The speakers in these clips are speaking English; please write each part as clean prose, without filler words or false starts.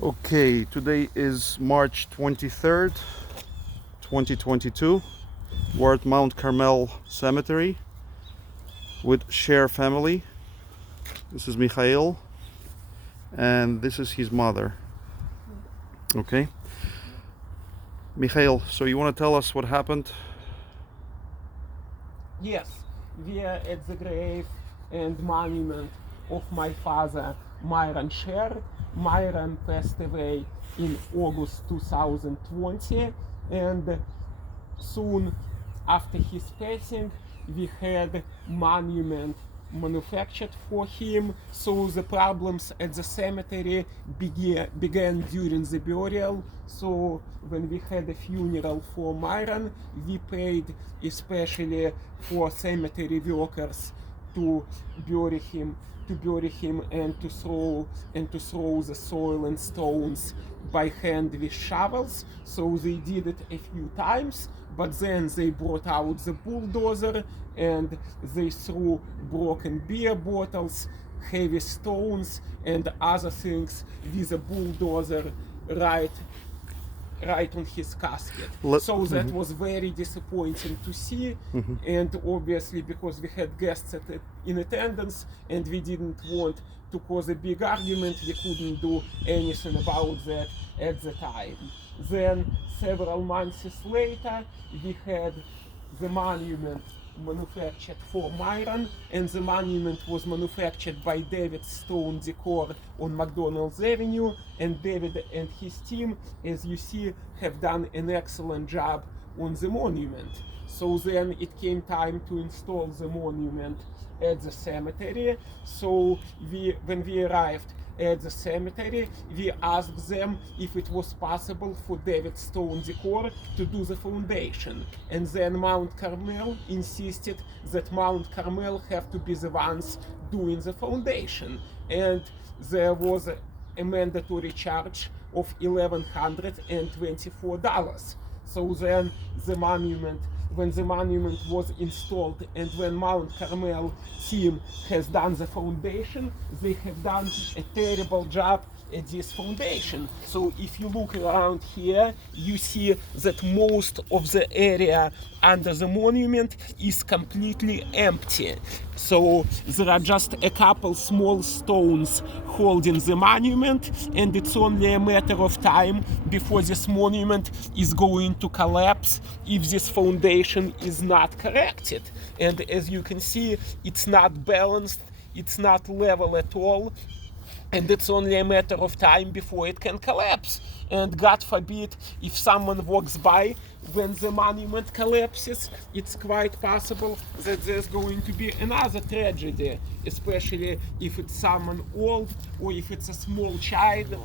Okay, today is March 23rd, 2022. We're at Mount Carmel Cemetery with Sher family. This is Mikhail, and this is his mother. Okay. Mikhail, so you want to tell us what happened? Yes, we are at the grave and monument of my father, Mikhail Sher. Myron passed away in August 2020, and soon after his passing, we had monument manufactured for him. So the problems at the cemetery began during the burial. So when we had a funeral for Myron, we paid especially for cemetery workers to bury him and to throw the soil and stones by hand with shovels. So they did it a few times, but then they brought out the bulldozer and they threw broken beer bottles, heavy stones, and other things with a bulldozer right on his casket. So that was very disappointing to see, and obviously because we had guests in attendance and we didn't want to cause a big argument, we couldn't do anything about that at the time. Then several months later, we had the monument manufactured for Myron, and the monument was manufactured by David Stone Decor on McDonald's Avenue, and David and his team, as you see, have done an excellent job on the monument. So then it came time to install the monument at the cemetery. So when we arrived at the cemetery, we asked them if it was possible for David Stone Decor to do the foundation. And then Mount Carmel insisted that Mount Carmel have to be the ones doing the foundation. And there was a mandatory charge of $1,124. So then when the monument was installed and when Mount Carmel team has done the foundation, they have done a terrible job at this foundation. So if you look around here, you see that most of the area under the monument is completely empty. So there are just a couple small stones holding the monument, and it's only a matter of time before this monument is going to collapse if this foundation is not corrected. And as you can see, it's not balanced, it's not level at all, and it's only a matter of time before it can collapse. And God forbid, if someone walks by when the monument collapses, it's quite possible that there's going to be another tragedy, especially if it's someone old, or if it's a small child,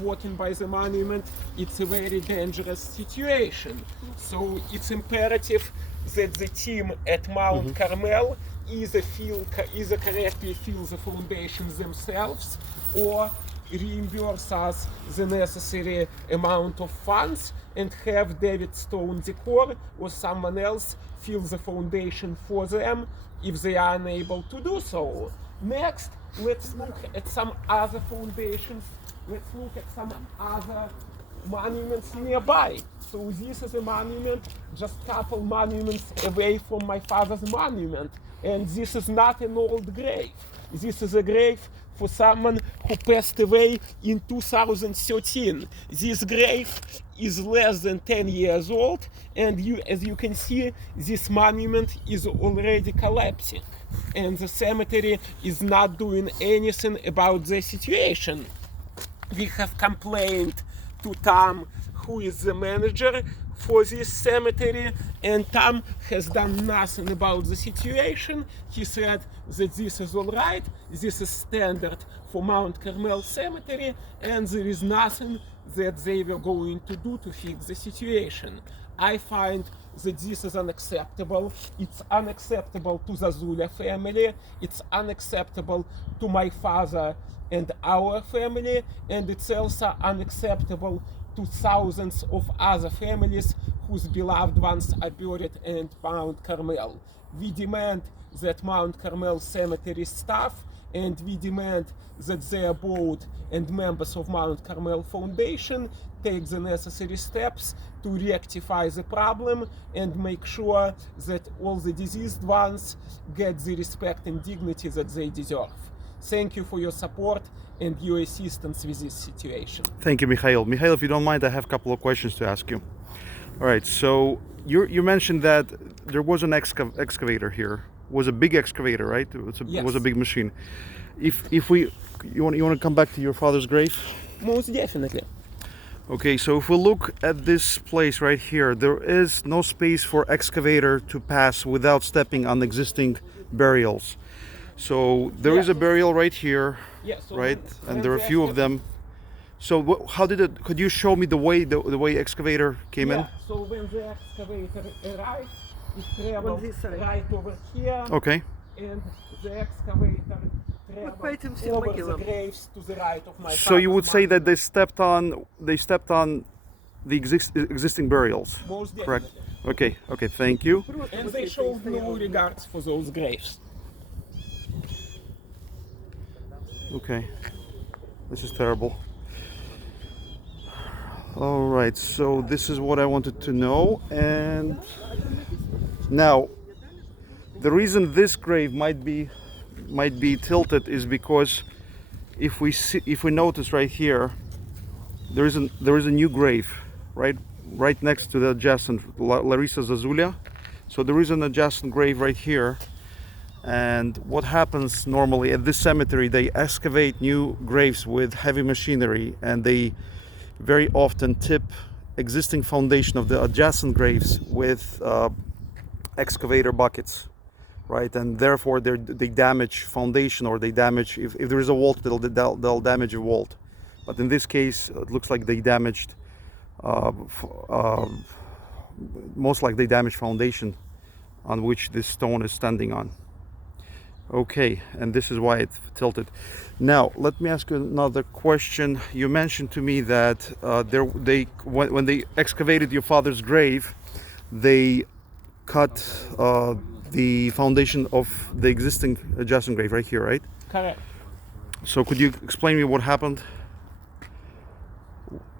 walking by the monument. It's a very dangerous situation. So it's imperative that the team at Mount Carmel either correctly fill the foundations themselves or reimburse us the necessary amount of funds and have David Stone Decor or someone else fill the foundation for them if they are unable to do so. Next, let's look at some other foundations. Let's look at some other monuments nearby. So this is a monument, just a couple monuments away from my father's monument. And this is not an old grave. This is a grave for someone who passed away in 2013. This grave is less than 10 years old, and as you can see, this monument is already collapsing. And the cemetery is not doing anything about the situation. We have complained to Tom, who is the manager for this cemetery, and Tom has done nothing about the situation. He said that this is all right, this is standard for Mount Carmel Cemetery, and there is nothing that they were going to do to fix the situation. I find that this is unacceptable. It's unacceptable to the Zula family, it's unacceptable to my father and our family, and it's also unacceptable to thousands of other families whose beloved ones are buried at Mount Carmel. We demand that Mount Carmel Cemetery staff and we demand that their board and members of Mount Carmel Foundation take the necessary steps to rectify the problem and make sure that all the deceased ones get the respect and dignity that they deserve. Thank you for your support and your assistance with this situation. Thank you, Mikhail. Mikhail, if you don't mind, I have a couple of questions to ask you. All right, so you mentioned that there was an excavator here. It was a big excavator, right? It was a big machine. If you want to come back to your father's grave? Most definitely. Okay, so if we look at this place right here, there is no space for excavator to pass without stepping on existing burials. So there is a burial right here, right? And there are a few of them. So how did it? Could you show me the way excavator came in? So when the excavator arrived, it traveled right over here. Okay. And the excavator traveled over the graves to the right of my father's. So you would say that they stepped on the existing burials. Most definitely. Correct. Okay. Okay. Thank you. And they showed no regards for those graves. Okay. This is terrible. All right, so this is what I wanted to know, and now the reason this grave might be tilted is because if we notice right here, there is a new grave right next to the adjacent Larissa Zazulia. So there is an adjacent grave right here, and what happens normally at this cemetery, they excavate new graves with heavy machinery, and they very often tip existing foundation of the adjacent graves with excavator buckets, right? And therefore they damage foundation, or they damage, if there is a vault, they'll damage a vault. But in this case, it looks like they damaged, most likely they damaged foundation on which this stone is standing on. Okay, and this is why it's tilted. Now, let me ask you another question. You mentioned to me that when they excavated your father's grave, they cut the foundation of the existing adjacent grave right here, right? Correct. So could you explain me what happened?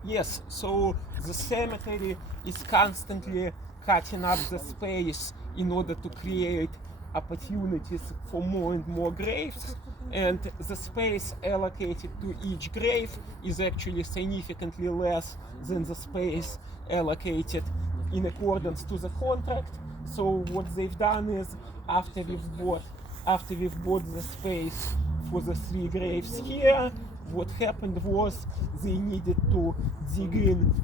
Yes, so the cemetery is constantly cutting up the space in order to create opportunities for more and more graves, and the space allocated to each grave is actually significantly less than the space allocated in accordance to the contract. So what they've done is, after we've bought the space for the 3 graves here, what happened was they needed to dig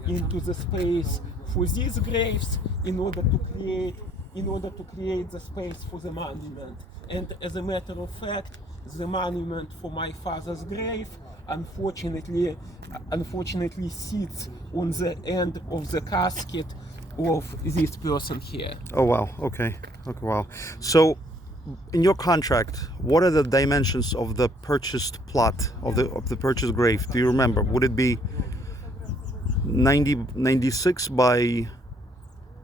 into the space for these graves in order to create the space for the monument. And as a matter of fact, the monument for my father's grave unfortunately sits on the end of the casket of this person here. Oh wow, okay, wow. So in your contract, what are the dimensions of the purchased plot, of the purchased grave? Do you remember? Would it be 96 by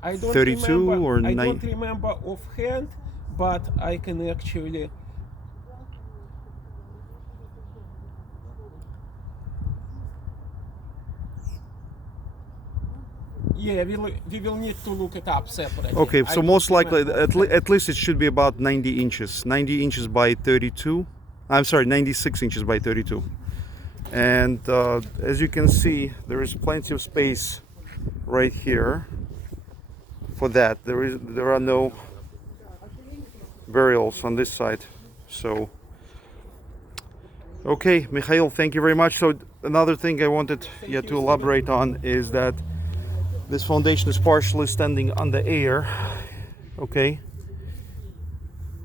32 or 9? I don't remember offhand, but I can actually. Yeah, we will need to look it up separately. Okay, so most likely, at least it should be about 90 inches. 90 inches by 32. I'm sorry, 96 inches by 32. And as you can see, there is plenty of space right here for that. There are no burials on this side. So, okay, Mikhail, thank you very much. So another thing I wanted to elaborate on is that this foundation is partially standing on the air. Okay,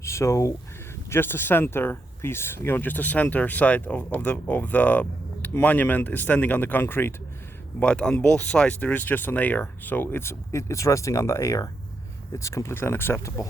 so just the center piece, just the center side of the monument is standing on the concrete, but on both sides there is just an air, so it's resting on the air. It's completely unacceptable.